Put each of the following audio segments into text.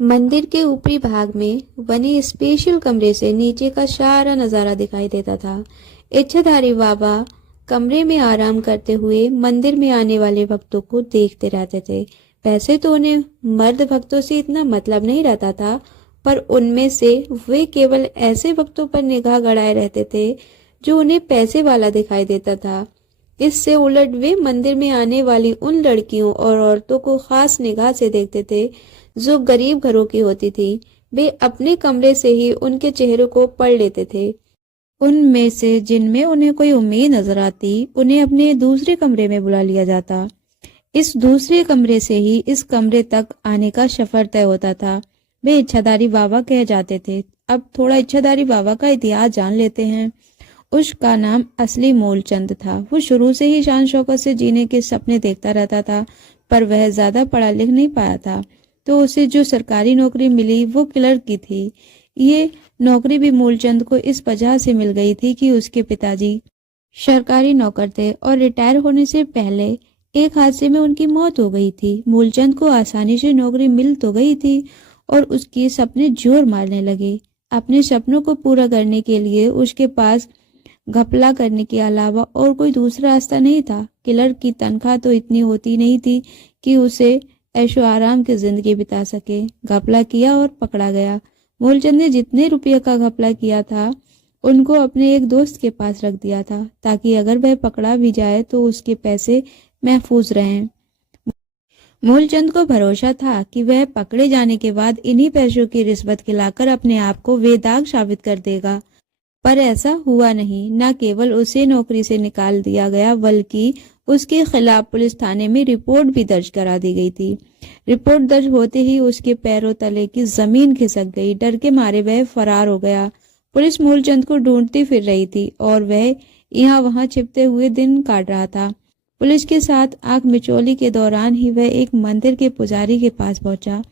मंदिर के ऊपरी भाग में बने स्पेशल कमरे से नीचे का सारा नजारा दिखाई देता था। इच्छाधारी बाबा कमरे में आराम करते हुए मंदिर में आने वाले भक्तों को देखते रहते थे। वैसे तो उन्हें मर्द भक्तों से इतना मतलब नहीं रहता था, पर उनमें से वे केवल ऐसे भक्तों पर निगाह गड़ाए रहते थे जो उन्हें पैसे वाला दिखाई देता था। इससे उलट वे मंदिर में आने वाली उन लड़कियों और औरतों को खास निगाह से देखते थे जो गरीब घरों की होती थी। वे अपने कमरे से ही उनके चेहरे को पढ़ लेते थे। उनमें से जिनमें उन्हें कोई उम्मीद नजर आती, उन्हें अपने दूसरे कमरे में बुला लिया जाता। इस दूसरे कमरे से ही इस कमरे तक आने का सफर तय होता था। वे इच्छाधारी बाबा कह जाते थे। अब थोड़ा इच्छाधारी बाबा का इतिहास जान लेते हैं। उसका नाम असली मूलचंद था। वो शुरू से ही शान शौकत से जीने के सपने देखता रहता था, पर वह ज्यादा पढ़ा लिख नहीं पाया था, तो उसे जो सरकारी नौकरी मिली वो क्लर्क की थी। ये नौकरी भी मूलचंद को इस वजह से मिल गई थी कि उसके पिताजी सरकारी नौकर थे और रिटायर होने से पहले एक हादसे में उनकी मौत हो गई थी। मूलचंद को आसानी से नौकरी मिल तो गई थी और उसके सपने जोर मारने लगे। अपने सपनों को पूरा करने के लिए उसके पास घपला करने के अलावा और कोई दूसरा रास्ता नहीं था। क्लर्क की तनख्वाह तो इतनी होती नहीं थी कि उसे ऐशो आराम की जिंदगी बिता सके। घपला किया और पकड़ा गया। मूलचंद ने जितने रुपये का घपला किया था उनको अपने एक दोस्त के पास रख दिया था, ताकि अगर वह पकड़ा भी जाए तो उसके पैसे महफूज रहें। मूलचंद को भरोसा था कि वह पकड़े जाने के बाद इन्हीं पैसों की रिश्वत खिलाकर अपने आप को बेदाग साबित कर देगा, पर ऐसा हुआ नहीं। न केवल उसे नौकरी से निकाल दिया गया, बल्कि उसके खिलाफ पुलिस थाने में रिपोर्ट भी दर्ज करा दी गई थी। रिपोर्ट दर्ज होते ही उसके पैरों तले की जमीन खिसक गई। डर के मारे वह फरार हो गया। पुलिस मूलचंद को ढूंढती फिर रही थी और वह यहाँ वहां छिपते हुए दिन काट रहा था। पुलिस के साथ आंख मिचौली के दौरान ही वह एक मंदिर के पुजारी के पास पहुंचा।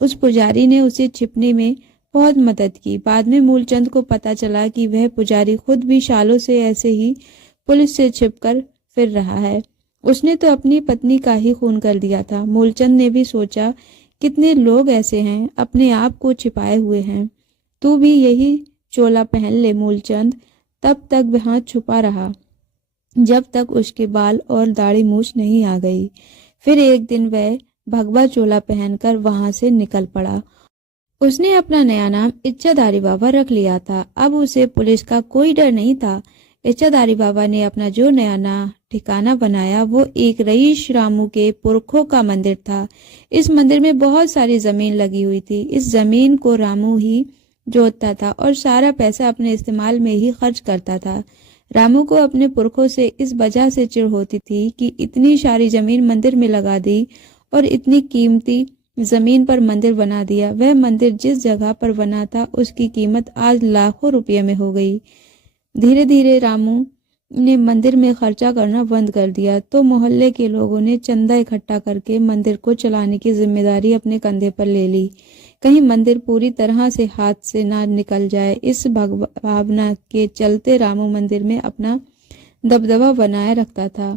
उस पुजारी ने उसे छिपने में बहुत मदद की। बाद में मूलचंद को पता चला कि वह पुजारी खुद भी सालों से ऐसे ही पुलिस से छिपकर फिर रहा है। उसने तो अपनी पत्नी का ही खून कर दिया था। मूलचंद ने भी सोचा, कितने लोग ऐसे हैं अपने आप को छिपाए हुए हैं। तू भी यही चोला पहन ले मूलचंद। तब तक वह छुपा रहा जब तक उसके बाल और दाढ़ी मूछ नहीं आ गई। फिर एक दिन वह भगवा चोला पहनकर वहां से निकल पड़ा। उसने अपना नया नाम इच्छाधारी बाबा रख लिया था। अब उसे पुलिस का कोई डर नहीं था। इच्छाधारी बाबा ने अपना जो नया ठिकाना बनाया वो एक रईस रामू के पुरखों का मंदिर था। इस मंदिर में बहुत सारी जमीन लगी हुई थी। इस जमीन को रामू ही जोतता था और सारा पैसा अपने इस्तेमाल में ही खर्च करता था। रामू को अपने पुरखों से इस वजह से चिढ़ होती थी कि इतनी सारी जमीन मंदिर में लगा दी और इतनी कीमती जमीन पर मंदिर बना दिया। वह मंदिर जिस जगह पर बना था उसकी कीमत आज लाखों रुपये में हो गई। धीरे धीरे रामू ने मंदिर में खर्चा करना बंद कर दिया, तो मोहल्ले के लोगों ने चंदा इकट्ठा करके मंदिर को चलाने की जिम्मेदारी अपने कंधे पर ले ली। कहीं मंदिर पूरी तरह से हाथ से ना निकल जाए, इस भावना के चलते रामू मंदिर में अपना दबदबा बनाए रखता था।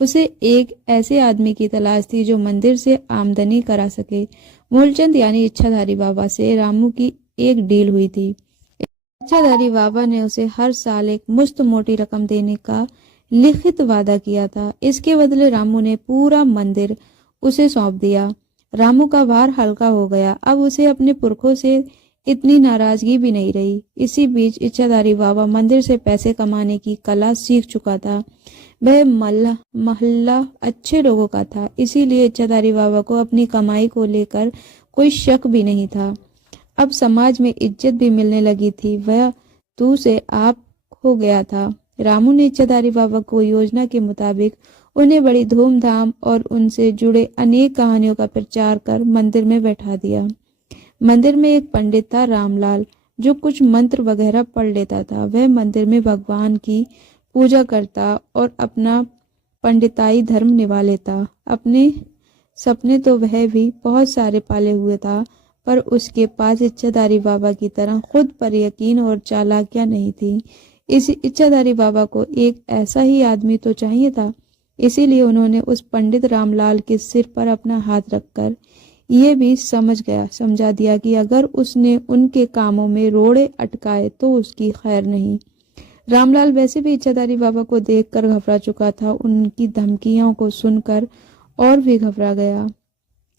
उसे एक ऐसे आदमी की तलाश थी जो मंदिर से आमदनी करा सके। मूलचंद यानी इच्छाधारी बाबा से रामू की एक डील हुई थी। इच्छाधारी बाबा ने उसे हर साल एक मुश्त मोटी रकम देने का लिखित वादा किया था। इसके बदले रामू ने पूरा मंदिर उसे सौंप दिया। रामू का भार हल्का हो गया। अब उसे अपने पुरखों से इतनी नाराजगी भी नहीं रही। इसी बीच इच्छाधारी बाबा मंदिर से पैसे कमाने की कला सीख चुका था। वह मोहल्ला अच्छे लोगों का था, इसीलिए इच्छाधारी बाबा को अपनी कमाई को लेकर कोई शक भी नहीं था। अब समाज में इज्जत भी मिलने लगी थी। वह तू से आप हो गया था। रामू ने इच्छाधारी बाबा को योजना के मुताबिक उन्हें बड़ी धूमधाम और उनसे जुड़े अनेक कहानियों का प्रचार कर मंदिर में बैठा दिया। मंदिर में एक पंडित था, रामलाल, जो कुछ मंत्र वगैरह पढ़ लेता था। वह मंदिर में भगवान की पूजा करता और अपना पंडिताई धर्म निभा लेता। अपने सपने तो वह भी बहुत सारे पाले हुए था, पर उसके पास इच्छाधारी बाबा की तरह खुद पर यकीन और चालाकियां नहीं थी। इस इच्छाधारी बाबा को एक ऐसा ही आदमी तो चाहिए था। इसीलिए उन्होंने उस पंडित रामलाल के सिर पर अपना हाथ रखकर ये भी समझा दिया कि अगर उसने उनके कामों में रोड़े अटकाए तो उसकी खैर नहीं। रामलाल वैसे भी इच्छाधारी बाबा को देखकर घबरा चुका था, उनकी धमकियों को सुनकर और भी घबरा गया।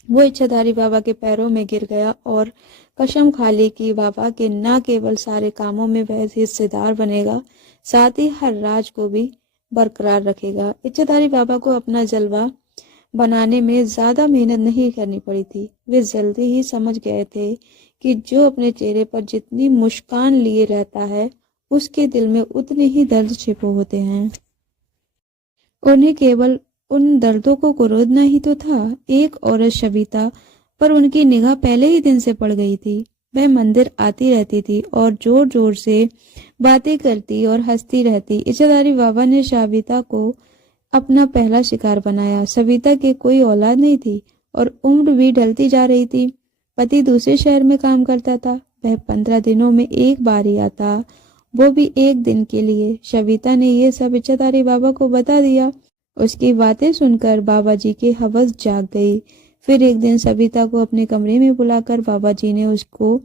वो इच्छाधारी बाबा के पैरों में गिर गया और कसम खा ली कि बाबा के न केवल सारे कामों में वह हिस्सेदार बनेगा, साथ ही हर राज को भी बरकरार रखेगा। इच्छाधारी बाबा को अपना जलवा बनाने में ज्यादा मेहनत नहीं करनी पड़ी थी। वे जल्दी ही समझ गए थे कि जो अपने चेहरे पर जितनी मुस्कान लिए रहता है, उसके दिल में उतने ही दर्द छिपे होते हैं। उन्हें केवल उन दर्दों को कुरेदना ही तो था। एक औरत सविता पर उनकी निगाह पहले ही दिन से पड़ गई थी। वह मंदिर आती रहती थी और जोर जोर से बातें करती और हंसती रहती। इच्छाधारी बाबा ने सविता को अपना पहला शिकार बनाया। सविता के कोई औलाद नहीं थी और उम्र भी ढलती जा रही थी। पति दूसरे शहर में काम करता था। वह 15 दिनों में एक बार ही आता, वो भी एक दिन के लिए। सविता ने ये सब इच्छाधारी बाबा को बता दिया। उसकी बातें सुनकर बाबा जी की हवस जाग गई। फिर एक दिन सविता को अपने कमरे में बुलाकर बाबा जी ने उसको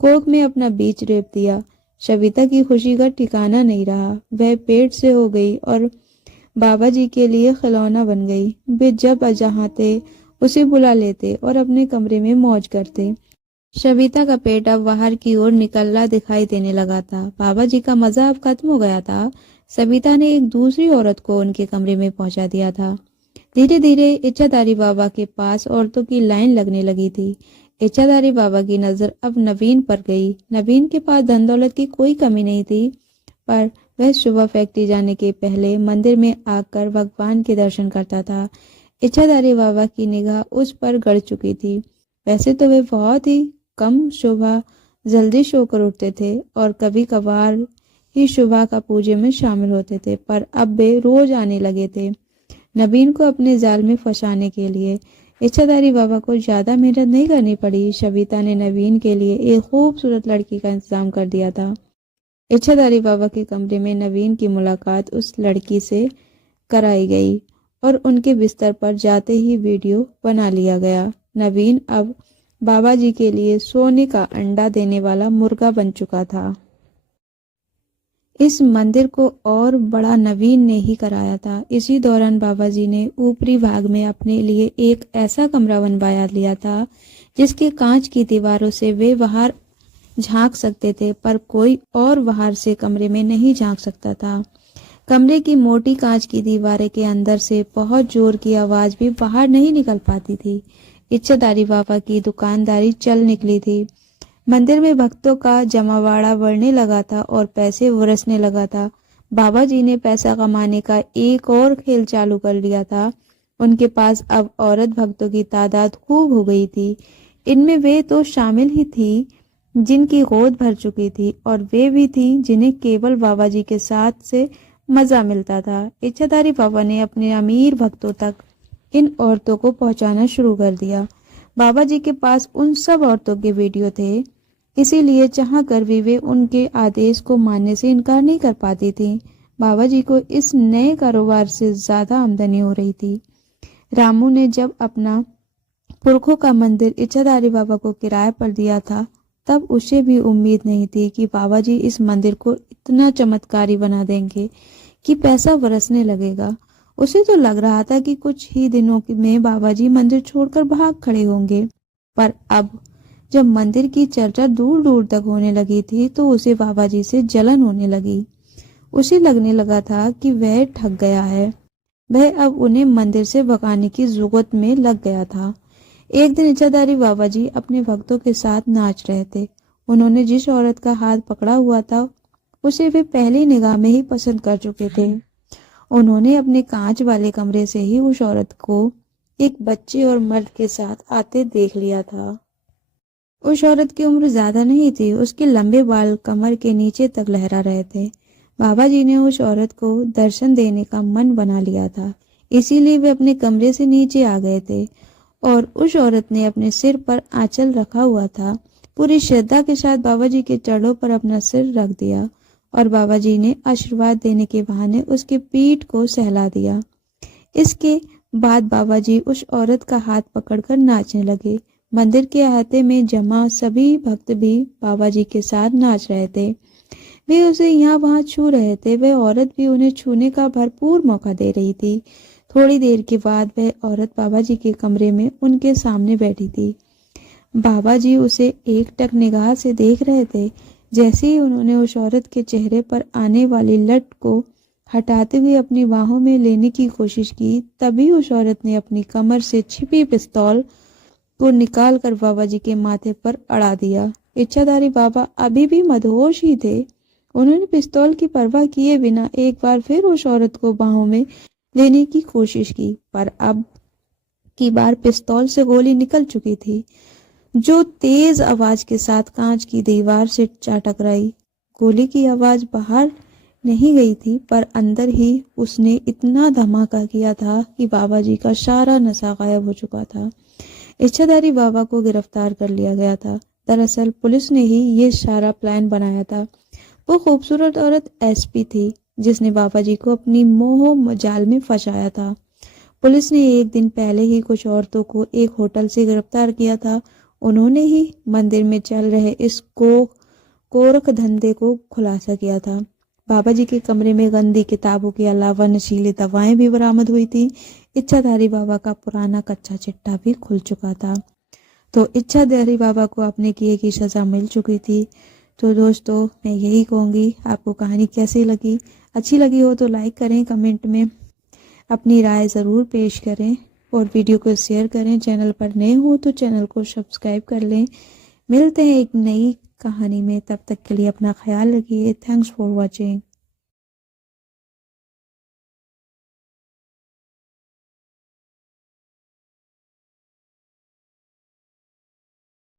कोख में अपना बीज रेप दिया। सविता की खुशी का ठिकाना नहीं रहा। वह पेट से हो गई और बाबा जी के लिए खिलौना बन गई। वे जब चाहते उसे बुला लेते और अपने कमरे में मौज करते। सविता का पेट अब बाहर की ओर निकलना दिखाई देने लगा था। बाबा जी का मजा अब खत्म हो गया था। सविता ने एक दूसरी औरत को उनके कमरे में पहुंचा दिया था। धीरे धीरे इच्छाधारी बाबा के पास औरतों की लाइन लगने लगी थी। इच्छाधारी बाबा की नजर अब नवीन पर गई। नवीन के पास धन दौलत की कोई कमी नहीं थी, पर वह सुबह फैक्ट्री जाने के पहले मंदिर में आकर भगवान के दर्शन करता था। इच्छाधारी बाबा की निगाह उस पर गड़ चुकी थी। वैसे तो वे बहुत ही कम सुबह जल्दी सोकर उठते थे और कभी कभार ही सुबह का पूजे में शामिल होते थे, पर अब वे रोज आने लगे थे नवीन को अपने जाल में फंसाने के लिए। इच्छाधारी बाबा को ज्यादा मेहनत नहीं करनी पड़ी। सविता ने नवीन के लिए एक खूबसूरत लड़की का इंतजाम कर दिया था। इच्छाधारी बाबा के कमरे में नवीन की मुलाकात उस लड़की से कराई गई और उनके बिस्तर पर जाते ही वीडियो बना लिया गया। नवीन अब बाबा जी के लिए सोने का अंडा देने वाला मुर्गा बन चुका था। इस मंदिर को और बड़ा नवीन ने ही कराया था। इसी दौरान बाबा जी ने ऊपरी भाग में अपने लिए एक ऐसा कमरा बनवाया लिया था जिसके कांच की दीवारों से वे बाहर झांक सकते थे, पर कोई और बाहर से कमरे में नहीं झांक सकता था। कमरे की मोटी कांच की दीवारें के अंदर से बहुत जोर की आवाज भी बाहर नहीं निकल पाती थी। इच्छाधारी बाबा की दुकानदारी चल निकली थी। मंदिर में भक्तों का जमावाड़ा बढ़ने लगा था और पैसे बरसने लगा था। बाबा जी ने पैसा कमाने का एक और खेल चालू कर लिया था। उनके पास अब औरत भक्तों की तादाद खूब हो गई थी। इनमें वे तो शामिल ही थी जिनकी गोद भर चुकी थी और वे भी थी जिन्हें केवल बाबा जी के साथ से मजा मिलता था। इच्छाधारी बाबा ने अपने अमीर भक्तों तक इन औरतों को पहुंचाना शुरू कर दिया। बाबा जी के पास उन सब औरतों के वीडियो थे, इसीलिए चाह कर भी वे उनके आदेश को मानने से इनकार नहीं कर पाती थी। बाबा जी को इस नए कारोबार से ज्यादा आमदनी हो रही थी। रामू ने जब अपना पुरखों का मंदिर इच्छाधारी बाबा को किराए पर दिया था, तब उसे भी उम्मीद नहीं थी कि बाबा जी इस मंदिर को इतना चमत्कारी बना देंगे कि पैसा बरसने लगेगा। उसे तो लग रहा था कि कुछ ही दिनों में बाबा जी मंदिर छोड़कर भाग खड़े होंगे, पर अब जब मंदिर की चर्चा दूर दूर तक होने लगी थी तो उसे बाबा जी से जलन होने लगी। उसे लगने लगा था कि वह ठग गया है। वह अब उन्हें मंदिर से भगाने की जुगत में लग गया था। एक दिन इच्छाधारी बाबा जी अपने भक्तों के साथ नाच रहे थे। उन्होंने जिस औरत का हाथ पकड़ा हुआ था उसे वे पहली निगाह में ही पसंद कर चुके थे। उन्होंने अपने कांच वाले कमरे से ही उस औरत को एक बच्चे और मर्द के साथ आते देख लिया था। उस औरत की उम्र ज्यादा नहीं थी। उसके लंबे बाल कमर के नीचे तक लहरा रहे थे। बाबा जी ने उस औरत को दर्शन देने का मन बना लिया था, इसीलिए वे अपने कमरे से नीचे आ गए थे और उस औरत ने अपने सिर पर आंचल रखा हुआ था। पूरी श्रद्धा के साथ बाबा जी के चरणों पर अपना सिर रख दिया और बाबा जी ने आशीर्वाद देने के बहाने उसके पीठ को सहला दिया। इसके बाद बाबा जी उस औरत का हाथ पकड़कर नाचने लगे। मंदिर के अहाते में जमा सभी भक्त भी बाबा जी के साथ नाच रहे थे। वे उसे यहाँ वहाँ छू रहे थे। वह औरत भी उन्हें छूने का भरपूर मौका दे रही थी। थोड़ी देर के बाद वह औरत बाबा जी के कमरे में उनके सामने बैठी थी। बाबा जी उसे एकटक निगाह से देख रहे थे। जैसे ही उन्होंने उस औरत के चेहरे पर आने वाली लट को हटाते हुए अपनी बाहों में लेने की कोशिश की, तभी उस औरत ने अपनी कमर से छिपी पिस्तौल को निकाल कर बाबा जी के माथे पर अड़ा दिया। इच्छाधारी बाबा अभी भी मदहोश ही थे। उन्होंने पिस्तौल की परवाह किए बिना एक बार फिर उस औरत को बाहों में लेने की कोशिश की, पर अब की बार पिस्तौल से गोली निकल चुकी थी, जो तेज आवाज के साथ कांच की दीवार से जा टकराई। गोली की आवाज बाहर नहीं गई थी, पर अंदर ही उसने इतना धमाका किया था कि बाबा जी का सारा नशा गायब हो चुका था। इच्छाधारी बाबा को गिरफ्तार कर लिया गया था। दरअसल पुलिस ने ही ये सारा प्लान बनाया था। वो खूबसूरत औरत एसपी थी जिसने बाबा जी को अपनी मोह जाल में फंसाया था। पुलिस ने एक दिन पहले ही कुछ औरतों को एक होटल से गिरफ्तार किया था। उन्होंने ही मंदिर में चल रहे इस कोरख धंधे को खुलासा किया था। बाबा जी के कमरे में गंदी किताबों के अलावा नशीली दवाएं भी बरामद हुई थी। इच्छाधारी बाबा का पुराना कच्चा चिट्ठा भी खुल चुका था। तो इच्छाधारी बाबा को अपने किए की सजा मिल चुकी थी। तो दोस्तों, मैं यही कहूँगी, आपको कहानी कैसी लगी? अच्छी लगी हो तो लाइक करें, कमेंट में अपनी राय ज़रूर पेश करें और वीडियो को शेयर करें। चैनल पर नए हो तो चैनल को सब्सक्राइब कर लें। मिलते हैं एक नई कहानी में, तब तक के लिए अपना ख्याल रखिए। Thanks for watching.